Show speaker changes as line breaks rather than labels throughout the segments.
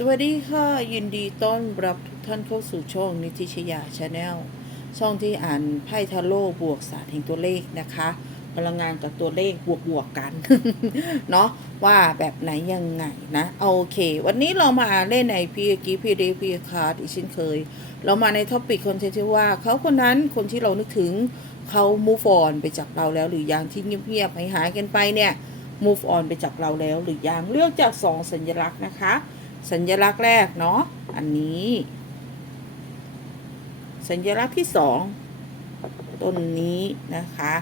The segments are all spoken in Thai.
สวัสดีค่ะ ยินดีต้อนรับทุกท่านเข้าสู่ช่องนิติชยาชาแนลช่องที่อ่านไพ่ทาโร่บวกศาสตร์แห่งตัวเลขนะคะ พลังงานกับตัวเลขบวกบวกๆกันเนาะว่าแบบไหนยังไงนะโอเค วันนี้เรามาเล่นในพีกีพีเดพีคาร์ดอีกเช่นเคย เรามาในท็อปิกคอนเทนต์ที่ว่าเขาคนนั้นคนที่เรานึกถึงเขา move on ไปจากเราแล้ว หรือยังที่เงียบๆหายหายๆกันไปเนี่ย move on ไปจากเราแล้ว หรือยังเลือกจากสองสัญลักษณ์นะคะ สัญลักษณ์แรกเนาะอันนี้ สัญลักษณ์ที่สองต้นนี้นะคะ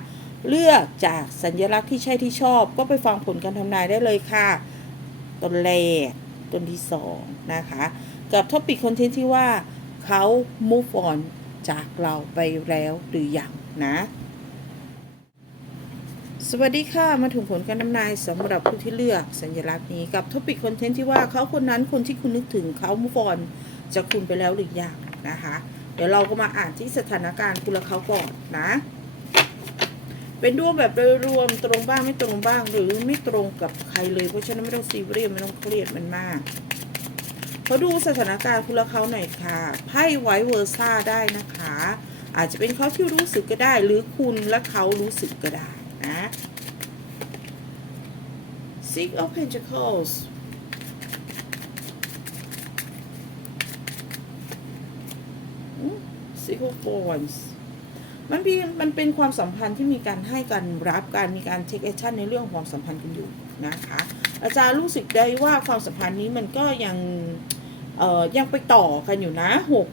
เลือกจากสัญลักษณ์ที่ใช่ที่ชอบ ก็ไปฟังผลการทำนายได้เลยค่ะต้นแรกต้นที่สองนะคะ กับท็อปิกคอนเทนต์ที่ว่าเขา move on จากเราไปแล้วหรือยังนะ สวัสดีค่ะ มาถึงผลการดำนายสำหรับผู้ที่เลือกสัญลักษณ์นี้กับท็อปิกคอนเทนต์ที่ว่าเขาคนนั้นคนที่คุณนึกถึงเขามุฟอนจะคุณไปแล้วหรือยังนะคะ เดี๋ยวเราก็มาอ่านที่สถานการณ์คุณและเขาก่อนนะ เป็นดวงแบบโดยรวมตรงบ้างไม่ตรงบ้าง หรือไม่ตรงกับใครเลยเพราะฉะนั้นไม่ต้องซีเรียสไม่ต้องเครียดมันมากเขาดูสถานการณ์คุณและเขาหน่อยค่ะไพ่ไวเวอร์ซ่าได้นะคะ อาจจะเป็นเขาที่รู้สึกก็ได้ หรือคุณและเขารู้สึกก็ได้นะ Six of Pentacles อืม Six of Wands มันเป็นมันเป็นความสัมพันธ์ที่มีการให้กันรับการมีการ take action ในเรื่องของความสัมพันธ์กันอยู่นะคะ อาจารย์รู้สึกได้ว่าความสัมพันธ์นี้มันก็ยังเอ่อยังไปต่อกันอยู่นะหก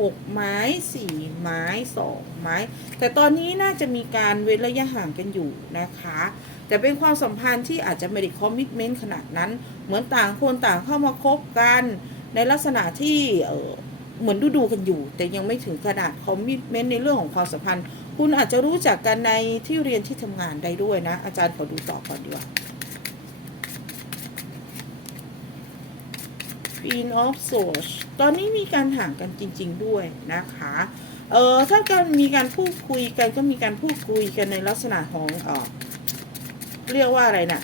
หกไม้สี่ไม้สองไม้ แต่ตอนนี้น่าจะมีการเว้นระยะห่างกันอยู่นะคะ แต่เป็นความสัมพันธ์ที่อาจจะไม่ได้คอมมิชเมนต์ขนาดนั้น เหมือนต่างคนต่างเข้ามาคบกัน ในลักษณะที่เออ เหมือนดูดูกันอยู่ แต่ยังไม่ถึงขนาดคอมมิชเมนต์ในเรื่องของความสัมพันธ์ คุณอาจจะรู้จักกันในที่เรียนที่ทำงานได้ด้วยนะ อาจารย์ขอดูต่อก่อนดีกว่า Queen of Swords ตอนนี้มีการห่างกันจริง ๆ ด้วยนะคะ เออถ้าการมีการพูดคุยกันก็มีการพูดคุยกันในลักษณะของเออเรียกว่าอะไรนะ่ะ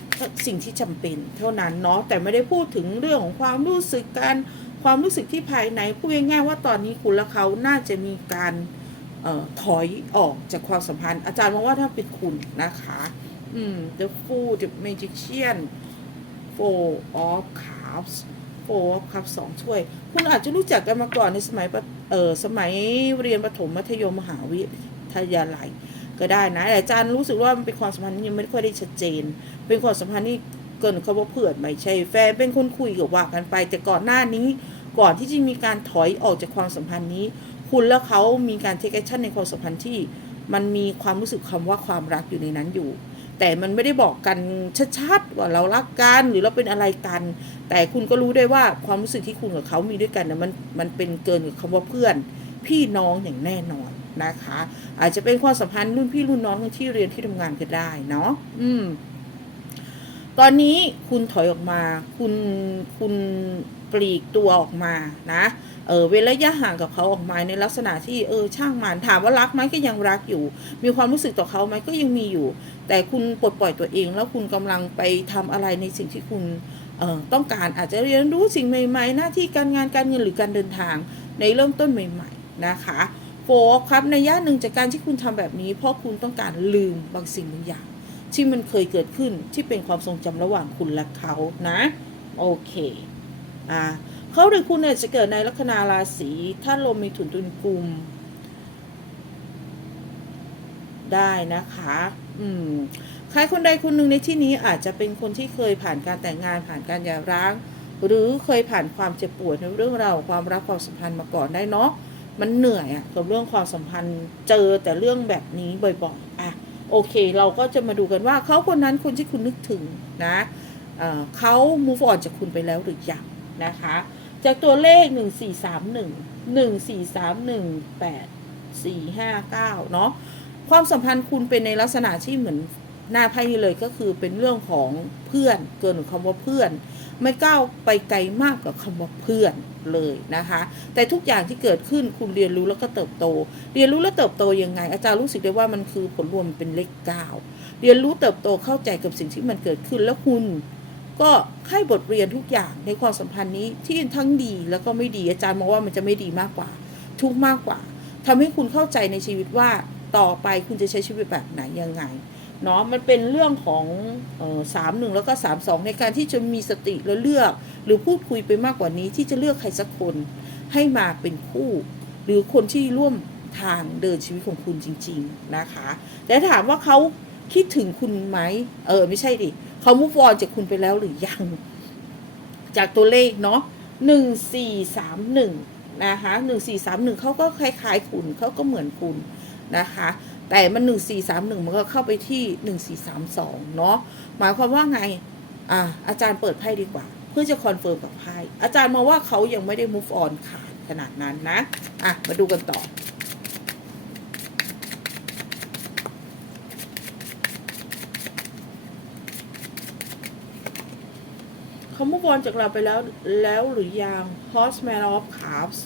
สิ่งที่จำเป็นเท่านั้นเนาะแต่ไม่ได้พูดถึงเรื่องของความรู้สึกการ ความรู้สึกที่ภายในพูดง่ายๆว่าตอนนี้คุณและเขาน่าจะมีการออถอยออกจากความสัมพันธ์ อาจารย์มองว่าถ้าเป็นคุณนะคะ อืม The Fool The Magician Four of Cups โฟร์ครับสองถ้วย คุณอาจจะรู้จักกันมาก่อนในสมัยปะเออสมัยเรียนประถมมัธยมมหาวิทยาลัยก็ได้นะแต่อาจารย์รู้สึกว่ามันเป็นความสัมพันธ์ที่ยังไม่ค่อยได้ชัดเจน เป็นความสัมพันธ์ที่เกินคำว่าเพื่อนไม่ใช่ แฟนเป็นคนคุยกับว่ากันไป แต่ก่อนหน้านี้ ก่อนที่จะมีการถอยออกจากความสัมพันธ์นี้ คุณและเขามีการเทคแอคชั่นในความสัมพันธ์ที่ มันมีความรู้สึกคำว่าความรักอยู่ในนั้นอยู่ แต่มันไม่ได้บอกกันชัดๆว่าเรารักกันหรือเราเป็นอะไรกัน แต่คุณก็รู้ได้ว่าความรู้สึกที่คุณกับเขามีด้วยกันนะมันมันเป็นเกินกับคำว่าเพื่อน พี่น้องอย่างแน่นอนนะคะ อาจจะเป็นความสัมพันธ์รุ่นพี่รุ่นน้องที่เรียนที่ทำงานก็ได้เนาะอืม ตอนนี้คุณถอยออกมา คุณคุณปลีกตัวออกมานะเออเว้นระยะห่างกับเขาออกมาในลักษณะที่เออช่างมันถามว่ารักไหมก็ยังรักอยู่ มีความรู้สึกต่อเขาไหมก็ยังมีอยู่ แต่คุณปลดปล่อยตัวเอง แล้วคุณกำลังไปทำอะไรในสิ่งที่คุณเออต้องการอาจจะเรียนรู้สิ่งใหม่ๆ หน้าที่การงานการเงินหรือการเดินทางในเริ่มต้นใหม่ ๆ นะคะโฟร์ครับในย่าหนึ่งจากการที่คุณทำแบบนี้ เพราะคุณต้องการลืมบางสิ่งบางอย่าง ที่มันเคยเกิดขึ้นที่เป็นความทรงจำระหว่างคุณและเขานะ โอเคอ่าเขาหรือคุณเนี่ยจะเกิดในลัคนาราศีถ้าลมมีถุนตุนกุม ได้นะคะ อืมใครคนใดคนหนึ่งในที่นี้อาจจะเป็นคนที่เคยผ่านการแต่งงานผ่านการหย่าร้าง หรือเคยผ่านความเจ็บปวดในเรื่องราวความรักความสัมพันธ์มาก่อนได้เนาะมันเหนื่อยอะกับเรื่องความสัมพันธ์เจอแต่เรื่องแบบนี้บ่อยๆอะ โอเค เราก็จะมาดูกันว่าเขาคนนั้นคนที่คุณนึกถึงนะเอ่อเขา move on จากคุณไปแล้วหรือยังนะคะ จากตัวเลข 1 4 3 1 1 4 3 1 8 4 5 9เนาะความสัมพันธ์คุณเป็นในลักษณะที่เหมือน หน้าไพ่นี้เลยก็คือเป็นเรื่องของเพื่อนเกินถึงคำว่าเพื่อน ไม่ก้าวไปไกลมากกว่าคำว่าเพื่อนเลยนะคะ แต่ทุกอย่างที่เกิดขึ้นคุณเรียนรู้แล้วก็เติบโต เรียนรู้และเติบโตยังไง อาจารย์รู้สึกได้ว่ามันคือผลรวมเป็นเลขเก้าเรียนรู้เติบโตเข้าใจกับสิ่งที่มันเกิดขึ้นแล้วคุณก็ให้บทเรียนทุกอย่างในความสัมพันธ์นี้ที่ทั้งดีแล้วก็ไม่ดีอาจารย์มองว่ามันจะไม่ดีมากกว่า ทุกมากกว่าทำให้คุณเข้าใจในชีวิตว่าต่อไปคุณจะใช้ชีวิตแบบไหนยังไง เนาะมันเป็นเรื่องของสามหนึ่งแล้วก็สามสองในการที่จะมีสติและเลือก หรือพูดคุยไปมากกว่านี้ที่จะเลือกใครสักคนให้มาเป็นคู่ หรือคนที่ร่วมทางเดินชีวิตของคุณจริง ๆนะคะ แต่ถามว่าเขาคิดถึงคุณไหมเออไม่ใช่ดิเขามุฟออนจากคุณไปแล้วหรือยัง จากตัวเลขเนาะหนึ่งสี่สามหนึ่งนะคะหนึ่งสี่สามหนึ่งเขาก็คล้ายๆคุณเขาก็เหมือนคุณนะคะ แต่มันหนึ่งสี่สามหนึ่งมันก็เข้าไปที่หนึ่งสี่สามสองเนาะหมายความว่าไงอ่าอาจารย์เปิดไพ่ดีกว่า เพื่อจะคอนเฟิร์มกับไพ่อาจารย์มาว่าเขายังไม่ได้ move on ขาดขนาดนั้นนะอะมาดูกันต่อเขา move on จากเราไปแล้วแล้วหรือยัง horseman of cups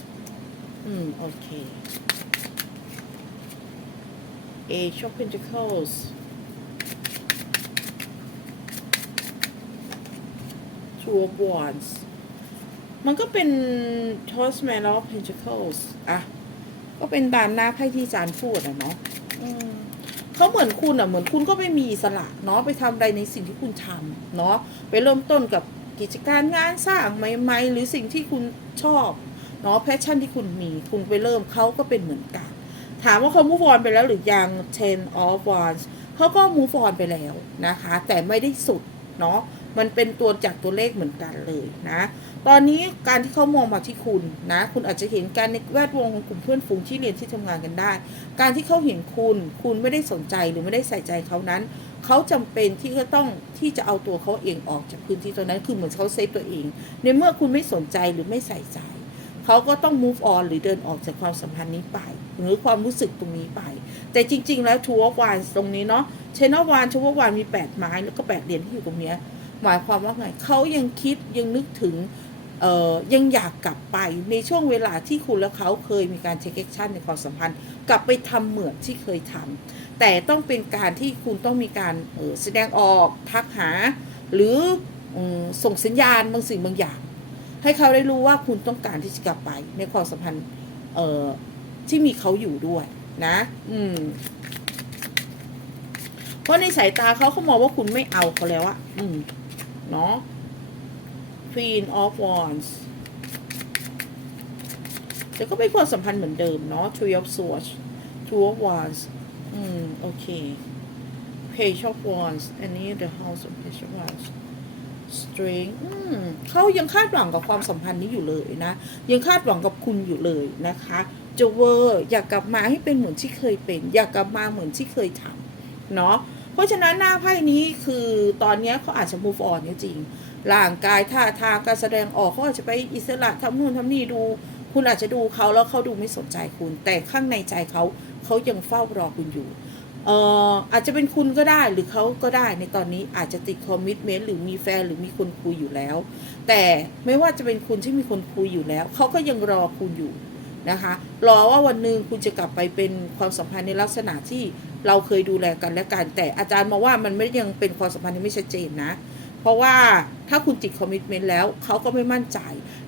อืม โอเค Age of Pentacles Two of Wands มันก็เป็น Horseman of Pentacles อะ ก็เป็นตามหน้าไพ่ที่จารย์พูดอะเนาะเขาเหมือนคุณอะเหมือนคุณก็ไม่มีอิสระเนาะไปทำอะไรในสิ่งที่คุณทำเนาะไปเริ่มต้นกับกิจการงานสร้างใหม่ๆหรือสิ่งที่คุณชอบเนาะแพชชั่นที่คุณมี คุณไปเริ่มเขาก็เป็นเหมือนกัน ถามว่าเขา move on ไปแล้วหรือยัง ten of wands เขาก็ move on ไปแล้วนะคะ แต่ไม่ได้สุดเนาะมันเป็นตัวจากตัวเลขเหมือนกันเลยนะ ตอนนี้การที่เขามองมาที่คุณนะ คุณอาจจะเห็นการในแวดวงของกลุ่มเพื่อนฝูงที่เรียนที่ทำงานกันได้ การที่เขาเห็นคุณ คุณไม่ได้สนใจหรือไม่ได้ใส่ใจเขานั้น เขาจำเป็นที่จะต้องที่จะเอาตัวเขาเองออกจากพื้นที่ตรงนั้น คือเหมือนเขาเซฟตัวเอง ในเมื่อคุณไม่สนใจหรือไม่ใส่ใจ เขาก็ต้อง move on หรือเดินออกจากความสัมพันธ์นี้ไป หรือความรู้สึกตรงนี้ไป แต่จริง ๆ แล้วทัวร์วานตรงนี้เนาะเชนวานทัววานมี 8 ไม้แล้วก็ 8เหรียญที่อยู่ตรงเนี้ยหมายความว่าไงเขายังคิดยังนึกถึงเอ่อยังอยากกลับไปในช่วงเวลาที่คุณและเขาเคยมีการเช็คแอคชั่นในความสัมพันธ์ กลับไปทำเหมือนที่เคยทำแต่ต้องเป็นการที่คุณต้องมีการเอ่อแสดงออกทักหา หรือส่งสัญญาณบางสิ่งบางอย่าง ให้เขาได้รู้ว่าคุณต้องการที่จะกลับไป ในความสัมพันธ์เอ่อที่มีเขาอยู่ด้วยนะ อืม เพราะในสายตาเขาเขามองว่าคุณไม่เอาเขาแล้วอะอืม เนาะ Queen of Wands แต่ก็เป็นความสัมพันธ์เหมือนเดิมเนาะ Three of Swords Two of Wands อืม โอเค Page of Wands อันนี้ The House of Page of Wands Strength อืมเขายังคาดหวังกับความสัมพันธ์นี้อยู่เลยนะ ยังคาดหวังกับคุณอยู่เลยนะคะจะเวอร์อยากกลับมาให้เป็นเหมือนที่เคยเป็น อยากกลับมาเหมือนที่เคยทำเนาะเพราะฉะนั้นหน้าไพ่นี้คือตอนนี้เขาอาจจะ move on เนี่ยจริงร่างกายท่าทางการแสดงออกเขาอาจจะไปอิสระทำนู่นทำนี่ดู คุณอาจจะดูเขาแล้วเขาดูไม่สนใจคุณ แต่ข้างในใจเขาเขายังเฝ้ารอคุณอยู่ อออาจจะเป็นคุณก็ได้หรือเขาก็ได้ในตอนนี้อาจจะติดคอมมิชเมนต์หรือมีแฟนหรือมีคนคุยอยู่แล้ว แต่ไม่ว่าจะเป็นคุณที่มีคนคุยอยู่แล้ว เขาก็ยังรอคุณอยู่นะคะ รอว่าวันหนึ่งคุณจะกลับไปเป็นความสัมพันธ์ในลักษณะที่เราเคยดูแลกันและกัน แต่อาจารย์มองว่ามันไม่ยังเป็นความสัมพันธ์ที่ไม่ชัดเจนนะ เพราะว่าถ้าคุณติดคอมมิชเมนต์แล้วเขาก็ไม่มั่นใจ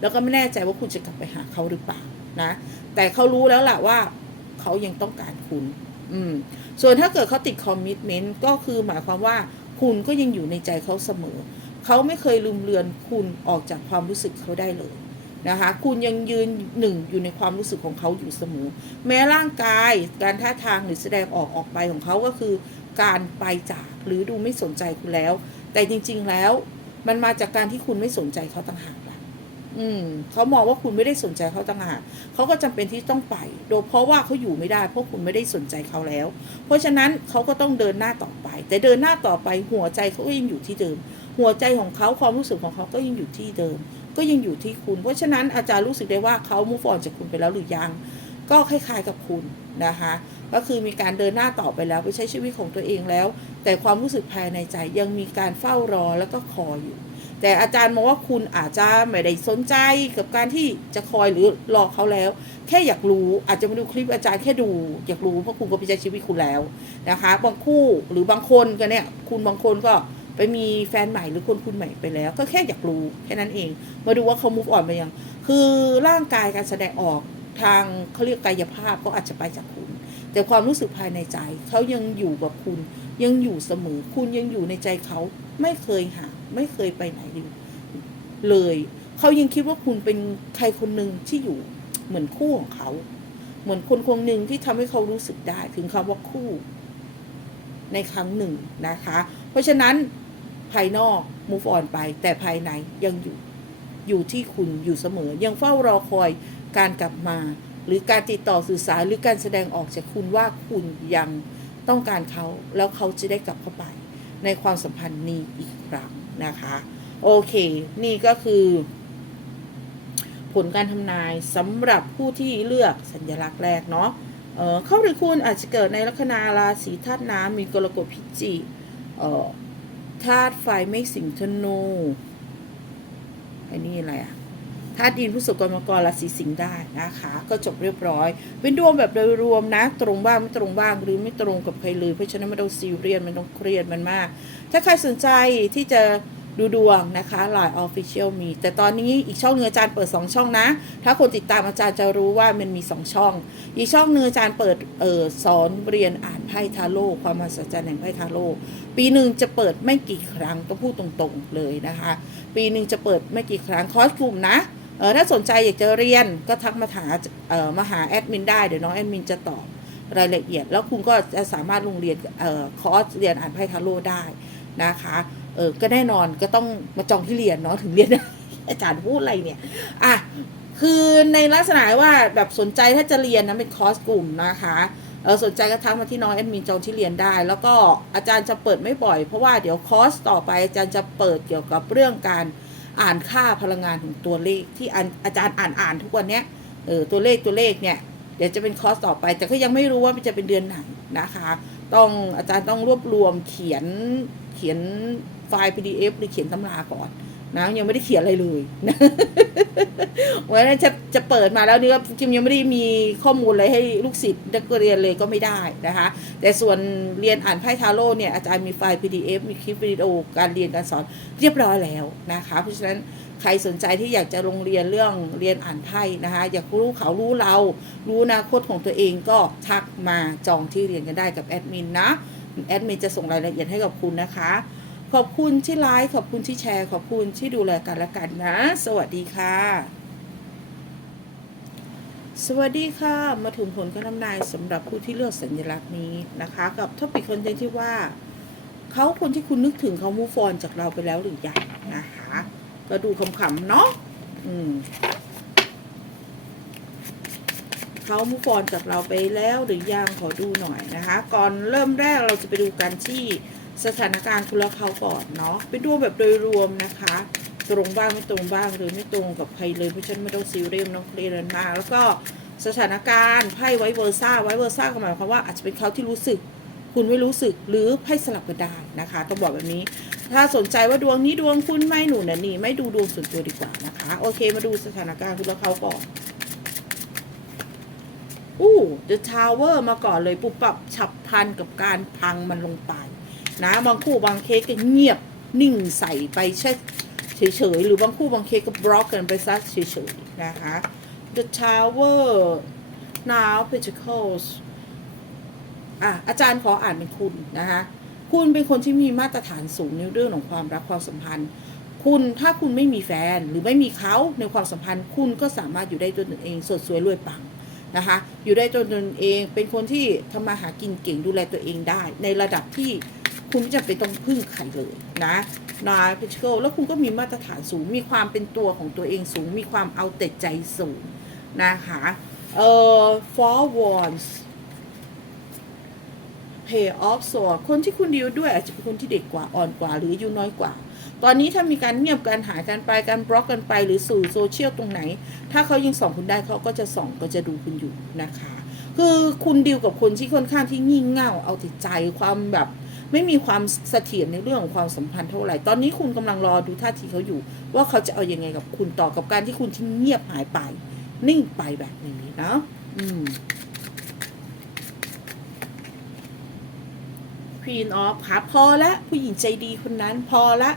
แล้วก็ไม่แน่ใจว่าคุณจะกลับไปหาเขาหรือเปล่านะ แต่เขารู้แล้วล่ะว่าเขายังต้องการคุณ อืม ส่วนถ้าเกิดเขาติดคอมมิชเมนต์ก็คือหมายความว่าคุณก็ยังอยู่ในใจเขาเสมอ เขาไม่เคยลืมเลือนคุณออกจากความรู้สึกเขาได้เลยนะคะ คุณยังยืนหนึ่งอยู่ในความรู้สึกของเขาอยู่เสมอ แม้ร่างกายการท่าทางหรือแสดงออกออกไปของเขาก็คือ การไปจากหรือดูไม่สนใจคุณแล้ว แต่จริง ๆแล้ว มันมาจากการที่คุณไม่สนใจเขาต่างหากล่ะ อืมเขามองว่าคุณไม่ได้สนใจเขาต่างหากเขาก็จำเป็นที่ต้องไป โดยเพราะว่าเขาอยู่ไม่ได้ เพราะคุณไม่ได้สนใจเขาแล้ว เพราะฉะนั้นเขาก็ต้องเดินหน้าต่อไป แต่เดินหน้าต่อไปหัวใจเขาก็ยังอยู่ที่เดิม หัวใจของเขาความรู้สึกของเขาก็ยังอยู่ที่เดิม ก็ยังอยู่ที่คุณ เพราะฉะนั้นอาจารย์รู้สึกได้ว่าเขา move on จากคุณไปแล้วหรือยัง ก็คล้ายๆกับคุณนะคะก็คือมีการเดินหน้าต่อไปแล้วไปใช้ชีวิตของตัวเองแล้ว แต่ความรู้สึกภายในใจยังมีการเฝ้ารอแล้วก็คอยอยู่ แต่อาจารย์มองว่าคุณอาจจะไม่ได้สนใจกับการที่จะคอยหรือรอเขาแล้ว แค่อยากรู้อาจจะมาดูคลิปอาจารย์แค่ดู อยากรู้เพราะคุณก็ไปใช้ชีวิตคุณแล้วนะคะบางคู่หรือบางคนก็เนี่ยคุณบางคนก็ไปมีแฟนใหม่หรือคนคุณใหม่ไปแล้ว ก็แค่อยากรู้แค่นั้นเอง มาดูว่าเขา move on ไปยัง คือร่างกายการแสดงออกทางเขาเรียกกายภาพก็อาจจะไปจากคุณ แต่ความรู้สึกภายในใจเขายังอยู่กับคุณ ยังอยู่เสมอคุณยังอยู่ในใจเขาไม่เคยห่าง ไม่เคยไปไหนเลย เขายังคิดว่าคุณเป็นใครคนหนึ่งที่อยู่เหมือนคู่ของเขา เหมือนคนคนหนึ่งที่ทำให้เขารู้สึกได้ถึงคำว่าคู่ ในครั้งหนึ่งนะคะ เพราะฉะนั้นภายนอก move on ไป แต่ภายในยังอยู่อยู่ที่คุณอยู่เสมอ ยังเฝ้ารอคอยการกลับมา หรือการติดต่อสื่อสารหรือการแสดงออกจากคุณว่าคุณยังต้องการเขาแล้วเขาจะได้กลับเข้าไป ในความสัมพันธ์นี้อีกครั้ง นะคะ โอเค นี่ก็คือ ผลการทำนายสำหรับผู้ที่เลือกสัญลักษณ์แรกเนาะเเขาหรือคุณอาจจะเกิดในลัคนาราศีธาตุน้ำมีกรกฎพิจิธาตุไฟไม่สิงธนูไอ้นี่อะไรอะ ธาตุดินผู้สกรมกรราศีสิงห์ได้นะคะ ก็จบเรียบร้อย เป็นดวงแบบโดยรวมนะ ตรงบ้างไม่ตรงบ้างหรือไม่ตรงกับใครเลย เพราะฉะนั้นไม่ต้องซีเรียสไม่ต้องเครียดมันมาก ถ้าใครสนใจที่จะดูดวงนะคะไลน์ออฟฟิเชียลมี แต่ตอนนี้อีกช่องหนึงอาจารย์เปิด 2 ช่องนะ ถ้าคนติดตามอาจารย์จะรู้ว่ามันมี 2 ช่อง อีกช่องหนึงอาจารย์เปิดเออสอนเรียนอ่านไพ่ทาโร่ความมหัศจรรย์แห่งไพ่ทาโร่ปีหนึ่งจะเปิดไม่กี่ครั้งต้องพูดตรงๆเลยนะคะ ปีหนึ่งจะเปิดไม่กี่ครั้งคอร์สกลุ่มนะ เออถ้าสนใจอยากจะเรียนก็ทักมาหาเออมาหาแอดมินได้เดี๋ยวน้องแอดมินจะตอบรายละเอียด แล้วคุณก็จะสามารถลงเรียนเอ่อคอร์สเรียนอ่านไพ่ทาโร่ได้นะคะเออก็แน่นอนก็ต้องมาจองที่เรียนเนาะถึงเรียน อาจารย์พูดอะไรเนี่ยอะคือในลักษณะว่าแบบสนใจถ้าจะเรียนนะเป็นคอร์สกลุ่มนะคะเออสนใจก็ทักมาที่น้องแอดมินจองที่เรียนได้ แล้วก็อาจารย์จะเปิดไม่บ่อยเพราะว่าเดี๋ยวคอร์สต่อไปอาจารย์จะเปิดเกี่ยวกับเรื่องการ อ่านค่าพลังงานของตัวเลขที่อาอาจารย์อ่านอ่านทุกวันเนี้ยเออตัวเลขตัวเลขเนี่ยเดี๋ยวจะเป็นคอร์สต่อไป แต่ก็ยังไม่รู้ว่ามันจะเป็นเดือนไหนนะคะ ต้องอาจารย์ต้องรวบรวมเขียนเขียนไฟล์ PDF หรือเขียนตำราก่อน นะยังไม่ได้เขียนอะไรเลยนะวันนั้นจะจะเปิดมาแล้วนี่ก็จิมยังไม่ได้มีข้อมูลอะไรให้ลูกศิษย์นักเรียนเลยก็ไม่ได้นะคะ แต่ส่วนเรียนอ่านไพ่ทาโร่เนี่ยอาจารย์มีไฟล์ PDF มีคลิปวิดีโอการเรียนการสอนเรียบร้อยแล้วนะคะ เพราะฉะนั้นใครสนใจที่อยากจะลงเรียนเรื่องเรียนอ่านไพ่นะคะ อยากรู้เขารู้เรา รู้อนาคตของตัวเองก็ทักมาจองที่เรียนกันได้กับแอดมินนะแอดมินจะส่งรายละเอียดให้กับคุณนะคะ ขอบคุณที่ไลค์ขอบคุณที่แชร์ ขอบคุณที่ดูแลกันและกันนะ สวัสดีค่ะ สวัสดีค่ะ มาถึงผลการทำนายสำหรับผู้ที่เลือกสัญลักษณ์นี้นะคะ กับท็อปิกคอนเทนต์ที่ว่า เขาคนที่คุณนึกถึงเขามูฟอนจากเราไปแล้วหรือยังนะคะก็ดูคำๆเนาะอืมเขามูฟออนจากเราไปแล้วหรือยังขอดูหน่อยนะคะ ก่อนเริ่มแรกเราจะไปดูกันที่ สถานการณ์คุณและเขาก่อนเนาะไปดูแบบโดยรวมนะคะ ตรงบ้างไม่ตรงบ้างหรือไม่ตรงกับใครเลยเพราะฉะนันไม่ต้องซีเรียสไม่ต้องเครียดอะไรมากแล้วก็สถานการณ์ไพ่ไว้เวอร์ซ่าไว้เวอร์ซ่าก็หมายความว่าอาจจะเป็นเขาที่รู้สึก คุณไม่รู้สึกหรือไพ่สลับกันได้นะคะต้องบอกแบบนี้ ถ้าสนใจว่าดวงนี้ดวงคุณไม่หนูนะนี่ไม่ดูดวงส่วนตัวดีกว่านะคะ โอเคมาดูสถานการณ์คุณและเขาก่อนอู้ The Tower มาก่อนเลยปุบปับฉับพลันกับการพังมันลงไป นะบางคู่บางเคสก็เงียบนิ่งใส่ไปเช่เฉยๆหรือบางคู่บางเคสก็บล็อกกันไปซะเฉยๆนะคะ The Tower Now Pentacles อะอาจารย์ขออ่านเป็นคุณนะคะคุณเป็นคนที่มีมาตรฐานสูงในเรื่องของความรักความสัมพันธ์ คุณถ้าคุณไม่มีแฟนหรือไม่มีเขาในความสัมพันธ์ คุณก็สามารถอยู่ได้ตัวตนเองสดสวยรวยปังนะคะ อยู่ได้ตัวตนเองเป็นคนที่ทำมาหากินเก่งดูแลตัวเองได้ ในระดับที่ คุณไม่จำเป็นต้องพึ่งใครเลยนะนาพิชโกแล้วคุณก็มีมาตรฐานสูง มีความเป็นตัวของตัวเองสูง มีความเอาแต่ใจสูงนะคะเอ่อ for ones pay off ส่วนคนที่คุณดีลด้วยอาจจะเป็นคนที่เด็กกว่าอ่อนกว่าหรืออายุน้อยกว่า ตอนนี้ถ้ามีการเงียบการหายกันไปการบล็อกกันไปหรือสื่อโซเชียลตรงไหน ถ้าเขายังส่องคุณได้เขาก็จะส่องก็จะดูคุณอยู่นะคะ คือคุณดีลกับคนที่ค่อนข้างที่งี่เง่าเอาแต่ใจความแบบ ไม่มีความเสถียรในเรื่องของความสัมพันธ์เท่าไหร่ ตอนนี้คุณกำลังรอดูท่าทีเขาอยู่ ว่าเขาจะเอาอยังไงกับคุณต่อกับการที่คุณที่เงียบหายไป นิ่งไปแบบนี้นะอืม Queen of ค่ะพอละผู้หญิงใจดีคนนั้นพอละ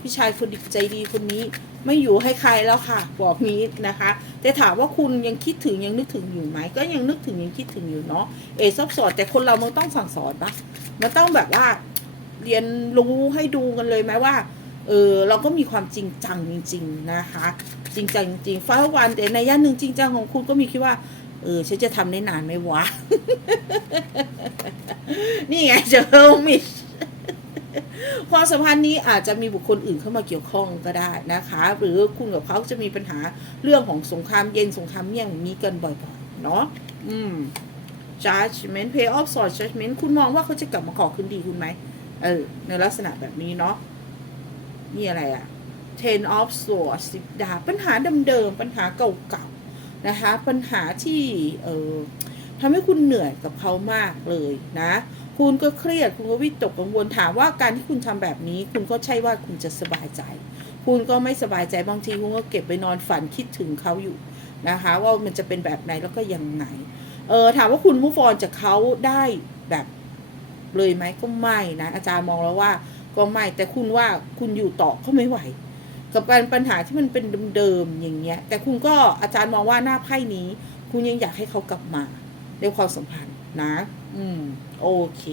ผู้ชายคนดีใจดีคนนี้ ไม่อยู่ให้ใครแล้วค่ะบอกนี้นะคะ แต่ถามว่าคุณยังคิดถึงยังนึกถึงอยู่ไหมก็ยังนึกถึงยังคิดถึงอยู่เนาะเอซอบสอนแต่คนเรามันต้องสั่งสอนปะมันต้องแบบว่าเรียนรู้ให้ดูกันเลยไหมว่าเออเราก็มีความจริงจังจริง ๆ นะคะ จริงจังจริงฟ้าวันแต่ในย่านหนึ่งจริงจังของคุณก็มีคิดว่าเออฉันจะทำได้นานไหมวะ นี่ไงเจอมิช ความสัมพันธ์นี้อาจจะมีบุคคลอื่นเข้ามาเกี่ยวข้องก็ได้นะคะ หรือคุณกับเขาจะมีปัญหาเรื่องของสงครามเย็นสงครามเมี่ยงอย่างนี้กันบ่อยๆ เนาะอืม judgment pay off sort judgment คุณมองว่าเขาจะกลับมาขอคืนดีคุณไหม เออ ในลักษณะแบบนี้เนาะนี่อะไรอะ ten of swords สิบดาบปัญหาเดิมๆปัญหาเก่าๆนะคะ ปัญหาที่ เออทำให้คุณเหนื่อยกับเขามากเลยนะ คุณก็เครียด คุณก็วิตกกังวลถามว่าการที่คุณทำแบบนี้ คุณก็ใช่ว่าคุณจะสบายใจ คุณก็ไม่สบายใจบางทีคุณก็เก็บไปนอนฝันคิดถึงเขาอยู่นะคะ ว่ามันจะเป็นแบบไหนแล้วก็ยังไงเออถามว่าคุณมูฟออนจากเขาได้แบบเลยไหมก็ไม่นะอาจารย์มองแล้วว่าก็ไม่แต่คุณว่าคุณอยู่ต่อก็ไม่ไหว กับการปัญหาที่มันเป็นเดิมๆอย่างเงี้ย แต่คุณก็อาจารย์มองว่าหน้าไพ่นี้ คุณยังอยากให้เขากลับมาในความสัมพันธ์นะ อืม โอเค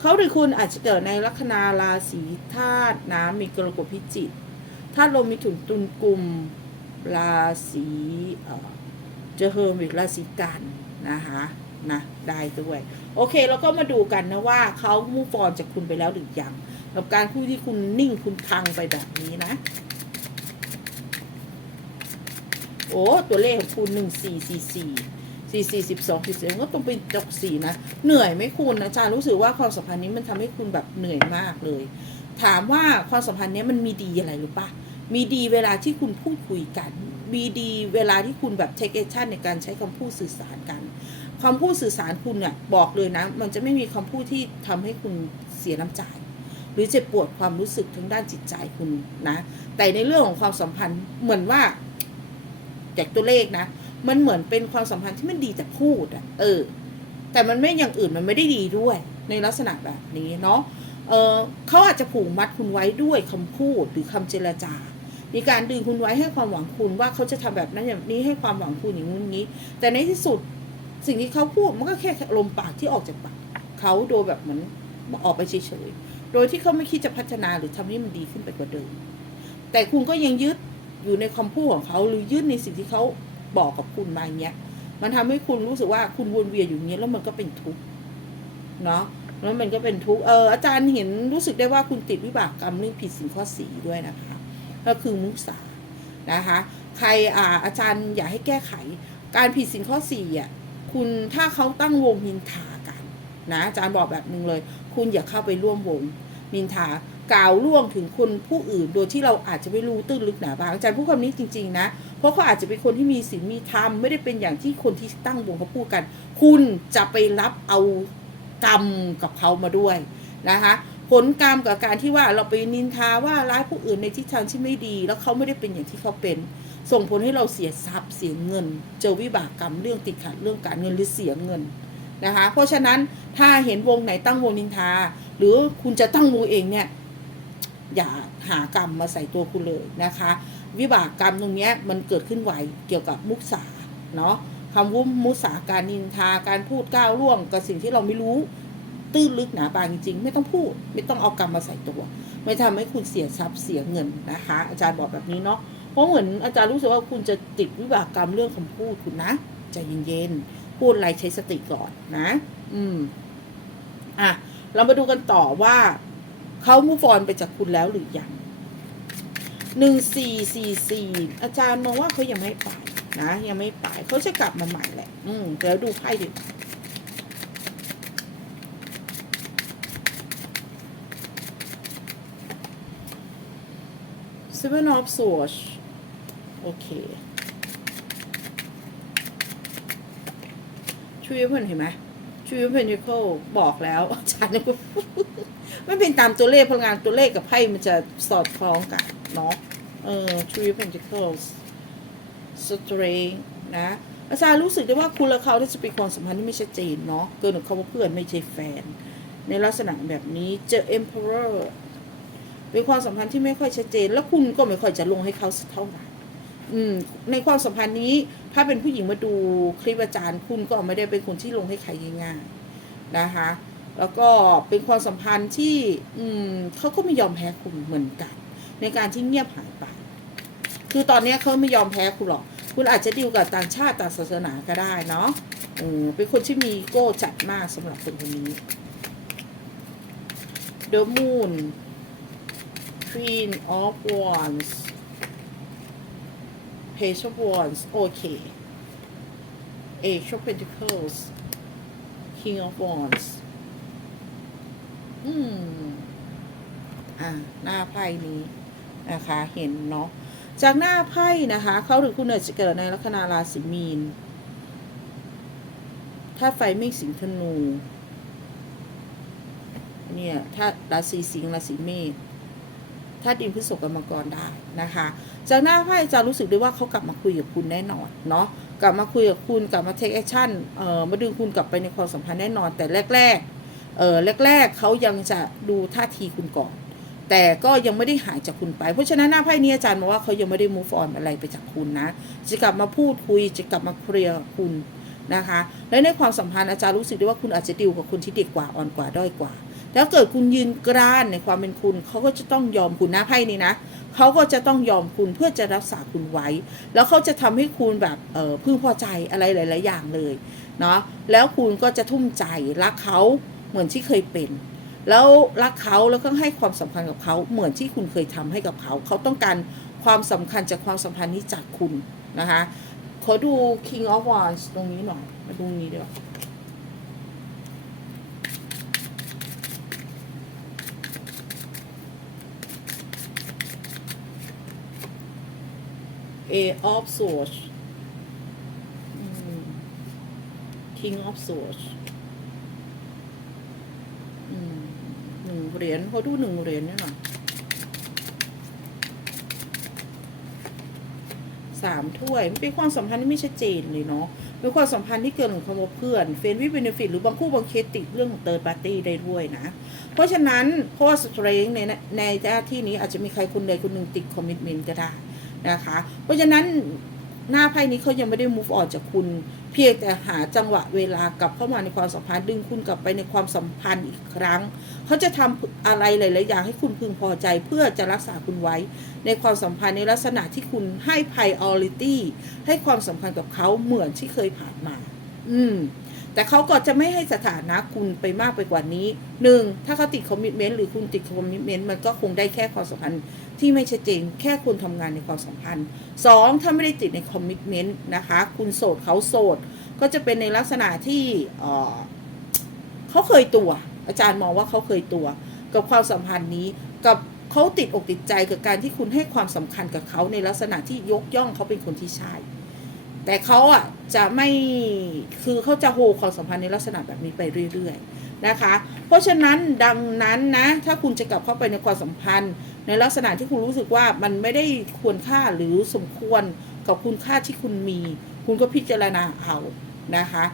เขาหรือคุณอาจจะเกิดในลัคนาราศีธาตุน้ำมีกรกฎพิจิกธาตุลมมีถุนตุนกลุ่มราศีเอ่อเจอเฮอร์มิกราศีกันนะคะนะได้ด้วย โอเคแล้วก็มาดูกันนะว่าเขามูฟอนจากคุณไปแล้วหรือยังกับการคู่ที่คุณนิ่งคุณพังไปแบบนี้นะ โอ้ ตัวเลขของคุณหนึ่งสี่สี่สี่ สี่สี่สิบสองสิบสี่ก็ต้องเป็นจกสี่นะ เหนื่อยไหมคุณอาจารย์รู้สึกว่าความสัมพันธ์นี้มันทำให้คุณแบบเหนื่อยมากเลย ถามว่าความสัมพันธ์นี้มันมีดีอะไรหรือปะมีดีเวลาที่คุณพูดคุยกัน มีดีเวลาที่คุณแบบ take action ในการใช้คำพูดสื่อสารกันคำพูดสื่อสารคุณเนี่ยบอกเลยนะ มันจะไม่มีคำพูดที่ทำให้คุณเสียน้ำใจหรือเจ็บปวดความรู้สึกทางด้านจิตใจคุณนะ แต่ในเรื่องของความสัมพันธ์เหมือนว่าจากตัวเลขนะ มันเหมือนเป็นความสัมพันธ์ที่มันดีแต่พูดอะเออ แต่มันไม่อย่างอื่นมันไม่ได้ดีด้วย ในลักษณะแบบนี้เนาะเออเขาอาจจะผูกมัดคุณไว้ด้วยคำพูดหรือคำเจรจา มีการดึงคุณไว้ให้ความหวังคุณว่าเขาจะทำแบบนั้นอย่างนี้ให้ความหวังคุณอย่างนู้นนี้ แต่ในที่สุดสิ่งที่เขาพูดมันก็แค่ลมปากที่ออกจากปากเขาโดยแบบเหมือนออกไปเฉยๆ โดยที่เขาไม่คิดจะพัฒนาหรือทำให้มันดีขึ้นไปกว่าเดิม แต่คุณก็ยังยึดอยู่ในคำพูดของเขาหรือยึดในสิ่งที่เขา บอกกับคุณมาอย่างเงี้ย มันทำให้คุณรู้สึกว่าคุณวนเวียนอยู่เงี้ยแล้วมันก็เป็นทุกข์เนาะแล้วมันก็เป็นทุกข์เอออาจารย์เห็นรู้สึกได้ว่าคุณติดวิบากกรรมเรื่องผิดสินข้อสีด้วยนะคะ ก็คือมุสานะคะ ใครอ่าอาจารย์อยากให้แก้ไข การผิดสินข้อสี่อะคุณถ้าเขาตั้งวงนินทากันนะอาจารย์บอกแบบนึงเลย คุณอย่าเข้าไปร่วมวงนินทา กล่าวล่วงถึงคนผู้อื่น โดยที่เราอาจจะไม่รู้ตื้นลึกหนาบางอาจารย์พูดคำนี้จริง ๆ นะ เพราะเขาอาจจะเป็นคนที่มีศีลมีธรรมไม่ได้เป็นอย่างที่คนที่ตั้งวงเขาพูดกัน คุณจะไปรับเอากรรมกับเขามาด้วยนะคะผลกรรมกับการที่ว่าเราไปนินทาว่าร้ายผู้อื่นในทิศทางที่ไม่ดี แล้วเขาไม่ได้เป็นอย่างที่เขาเป็น ส่งผลให้เราเสียทรัพย์เสียเงิน เจอวิบากกรรมเรื่องติดขัดเรื่องการเงินหรือเสียเงินนะคะเพราะฉะนั้นถ้าเห็นวงไหนตั้งวงนินทา หรือคุณจะตั้งวงเองเนี่ย อย่าหากรรมมาใส่ตัวคุณเลยนะคะ วิบากกรรมตรงนี้มันเกิดขึ้นไวเกี่ยวกับมุสาเนาะคำว่ามุสาการนินทาการพูดก้าวล่วงกับสิ่งที่เราไม่รู้ ตื้นลึกหนาบางจริง ๆ ไม่ต้องพูด ไม่ต้องเอากรรมมาใส่ตัว ไม่ทำให้คุณเสียทรัพย์เสียเงินนะคะ อาจารย์บอกแบบนี้เนาะเพราะเหมือนอาจารย์รู้สึกว่าคุณจะติดวิบากกรรมเรื่องคำพูดคุณนะใจเย็นๆพูดอะไรใช้สติก่อนนะ อืมอะเรามาดูกันต่อว่า เขามูฟออนไปจากคุณแล้วหรือยังหนึ่งสี่สี่สี่อาจารย์มองว่าเขายังไม่ไปนะยังไม่ไปเขาจะกลับมาใหม่แหละ อืดี๋ยวดูไพ่ดิเซเว่นอฟสวชโอเคชูวิเพื่อนเห็นไหมชูวิเพื่อนเคิบอกแล้วอาจารย์ก็ ไม่เป็นตามตัวเลขพลังงานตัวเลขกับไพ่มันจะสอดคล้องกันเนาะเออ Three Pentacles Strength นะอาจารย์รู้สึกได้ว่าคุณและเขาที่จะเป็นความสัมพันธ์ที่ไม่ชัดเจนเนาะเกินกับคำว่าเพื่อนไม่ใช่แฟน ในลักษณะแบบนี้เจอ Emperor เป็นความสัมพันธ์ที่ไม่ค่อยชัดเจน แล้วคุณก็ไม่ค่อยจะลงให้เขาสักเท่าไหร่อืมในความสัมพันธ์นี้ถ้าเป็นผู้หญิงมาดูคลิปอาจารย์ คุณก็ไม่ได้เป็นคนที่ลงให้ใครง่ายๆนะคะ แล้วก็เป็นความสัมพันธ์ที่อืมเขาก็ไม่ยอมแพ้คุณเหมือนกัน ในการที่เงียบหายไป คือตอนนี้เขาไม่ยอมแพ้คุณหรอก คุณอาจจะดีลกับต่างชาติต่างศาสนาก็ได้เนาะเออเป็นคนที่มีอีโก้จัดมากสำหรับคนคนนี้ The Moon Queen of Wands Page of Wands โอเค Age of Pentacles King of Wands อืมอ่าหน้าไพ่นี้นะคะเห็นเนาะจากหน้าไพ่นะคะเขาหรือคุณอาจจะเกิดในลัคนาราศีมีนถ้าไฟไม่สิงธนู เนี่ยถ้าราศีสิงห์ราศีเมษถ้าดินพฤษภกรรมกรได้นะคะ จากหน้าไพ่จะรู้สึกได้ว่าเขากลับมาคุยกับคุณแน่นอนเนาะกลับมาคุยกับคุณกลับมาเทคแอคชั่นเอ่อมาดึงคุณกลับไปในความสัมพันธ์แน่นอนแต่แรก ๆ เออแรกๆเขายังจะดูท่าทีคุณก่อน แต่ก็ยังไม่ได้หายจากคุณไป เพราะฉะนั้นหน้าไพ่นี้อาจารย์บอกว่าเขายังไม่ได้ move on อะไรไปจากคุณนะ จะกลับมาพูดคุยจะกลับมาเคลียร์คุณนะคะ และในความสัมพันธ์อาจารย์รู้สึกได้ว่าคุณอาจจะดิวกับคนที่เด็กกว่าอ่อนกว่าด้อยกว่าแต่ถ้าเกิดคุณยืนกรานในความเป็นคุณเขาก็จะต้องยอมคุณนะไพ่นี้นะเขาก็จะต้องยอมคุณเพื่อจะรักษาคุณไว้ แล้วเขาจะทำให้คุณแบบเออพึงพอใจอะไรหลาย ๆ อย่างเลยเนาะแล้วคุณก็จะทุ่มใจรักเขา เหมือนที่เคยเป็น แล้วรักเขาแล้วก็ให้ความสำคัญกับเขาเหมือนที่คุณเคยทำให้กับเขา เขาต้องการความสำคัญจากความสัมพันธ์นี้จากคุณนะคะขอดู King of Wands ตรงนี้หน่อยมาดูนี้ดีกว่า A of Swords อืม King of Swords หนึ่งเหรียญเขาดูหนึ่งเหรียญนี่หน่อยสามถ้วยมันเป็นความสัมพันธ์ที่ไม่ชัดเจนเลยเนาะเป็นความสัมพันธ์ที่เกินของคำว่าเพื่อนเฟนวิเบนฟิตหรือบางคู่บางเคสติดเรื่องของเติร์ดปาร์ตี้ได้ด้วยนะ เพราะฉะนั้นเพราะว่าสเตรนในในหน้าที่นี้อาจจะมีใครคนใดคนหนึ่งติดคอมมิชเมนต์ก็ได้นะคะ เพราะฉะนั้น หน้าไพ่นี้เขายังไม่ได้ move on จากคุณ เพียงแต่หาจังหวะเวลากลับเข้ามาในความสัมพันธ์ดึงคุณกลับไปในความสัมพันธ์อีกครั้ง เขาจะทำอะไรหลายๆอย่างให้คุณพึงพอใจ เพื่อจะรักษาคุณไว้ ในความสัมพันธ์ในลักษณะที่คุณให้ priority ให้ความสำคัญกับเขาเหมือนที่เคยผ่านมา อืมแต่เขาก็จะไม่ให้สถานะคุณไปมากไปกว่านี้หนึ่งถ้าเขาติดคอมมิชเมนต์หรือคุณติดคอมมิชเมนต์มันก็คงได้แค่ความสัมพันธ์ ที่ไม่ชัดเจนแค่คุณทำงานในความสัมพันธ์สองถ้าไม่ได้ติดในคอมมิชเมนต์นะคะ คุณโสดเขาโสด ก็จะเป็นในลักษณะที่เขาเคยตัว อาจารย์มองว่าเขาเคยตัว กับความสัมพันธ์นี้กับเขาติดอกติดใจกับการที่คุณให้ความสำคัญกับเขาในลักษณะที่ยกย่องเขาเป็นคนที่ใช่แต่เขาอะจะไม่คือเขาจะโฮความสัมพันธ์ในลักษณะแบบนี้ไปเรื่อยๆนะคะ เพราะฉะนั้นดังนั้นนะถ้าคุณจะกลับเข้าไปในความสัมพันธ์ ในลักษณะที่คุณรู้สึกว่ามันไม่ได้ควรค่าหรือสมควรกับคุณค่าที่คุณมี คุณก็พิจารณาเอานะคะ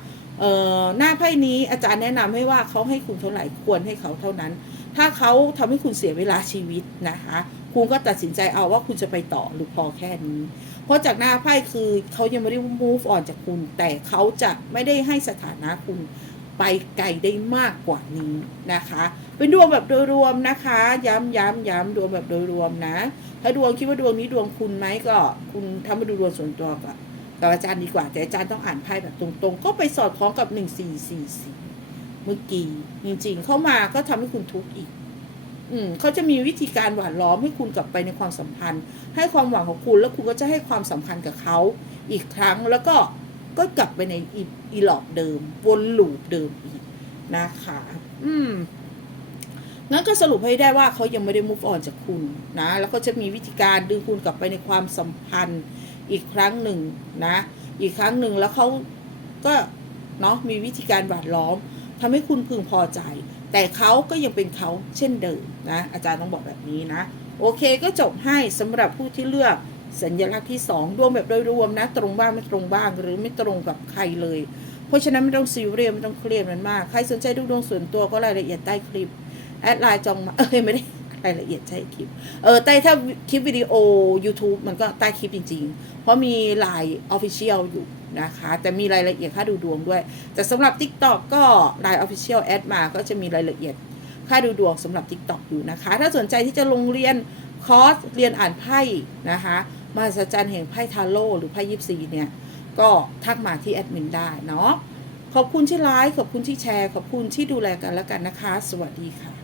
เอ่อหน้าไพ่นี้อาจารย์แนะนำให้ว่าเขาให้คุณเท่าไหร่ควรให้เขาเท่านั้น ถ้าเขาทำให้คุณเสียเวลาชีวิตนะคะ คุณก็ตัดสินใจเอาว่าคุณจะไปต่อหรือพอแค่นี้ เพราะจากหน้าไพ่คือเขายังไม่ได้ move on จากคุณ แต่เขาจะไม่ได้ให้สถานะคุณ ไปไกลได้มากกว่านี้นะคะ เป็นดวงแบบโดยรวมนะคะ ย้ำย้ำย้ำดวงแบบโดยรวมนะ ถ้าดวงคิดว่าดวงนี้ดวงคุณไหมก็ คุณทำมาดูดวงส่วนตัวกับกับอาจารย์ดีกว่า แต่อาจารย์ต้องอ่านไพ่แบบตรงๆ ก็ไปสอดคล้องกับหนึ่งสี่สี่สี่เมื่อกี้จริงๆ เข้ามาก็ทำให้คุณทุกข์อีก อืมเขาจะมีวิธีการหวานล้อมให้คุณกลับไปในความสัมพันธ์ ให้ความหวังของคุณแล้วคุณก็จะให้ความสำคัญกับเขาอีกครั้งแล้วก็ ก็กลับไปในอีอีหลอบเดิม วนลูปเดิมอีกนะคะ อืมงั้นก็สรุปให้ได้ว่าเขายังไม่ได้ move on จากคุณนะ แล้วก็จะมีวิธีการดึงคุณกลับไปในความสัมพันธ์อีกครั้งหนึ่งนะ อีกครั้งหนึ่งแล้วเขาก็เนาะมีวิธีการหวาดล้อมทำให้คุณพึงพอใจ แต่เขาก็ยังเป็นเขาเช่นเดิมนะ อาจารย์ต้องบอกแบบนี้นะ โอเคก็จบให้สำหรับผู้ที่เลือก สัญลักษณ์ที่สองรวมแบบโดยรวมนะ ตรงบ้างไม่ตรงบ้าง หรือไม่ตรงกับใครเลย เพราะฉะนั้นไม่ต้องซีเรียสไม่ต้องเครียดมันมาก ใครสนใจดูดวงส่วนตัวก็รายละเอียดใต้คลิป แอดไลน์จองมาเอ้ยไม่ได้รายละเอียดใช่คลิป เออใต้ถ้าคลิปวิดีโอ YouTube มันก็ใต้คลิปจริง ๆ เพราะมีไลน์ Official อยู่นะคะ แต่มีรายละเอียดค่าดูดวงด้วย แต่สำหรับ TikTok ก็ไลน์ Official แอดมาก็จะมีรายละเอียดค่าดูดวงสำหรับ TikTok อยู่นะคะ ถ้าสนใจที่จะลงเรียนคอร์สเรียนอ่านไพ่นะคะ มหัศจรรย์แห่งไพ่ทาโร่หรือไพ่ยิปซีเนี่ย ก็ทักมาที่แอดมินได้เนาะขอบคุณที่ไลค์ขอบคุณที่แชร์ ขอบคุณที่ดูแลกันแล้วกันนะคะ สวัสดีค่ะ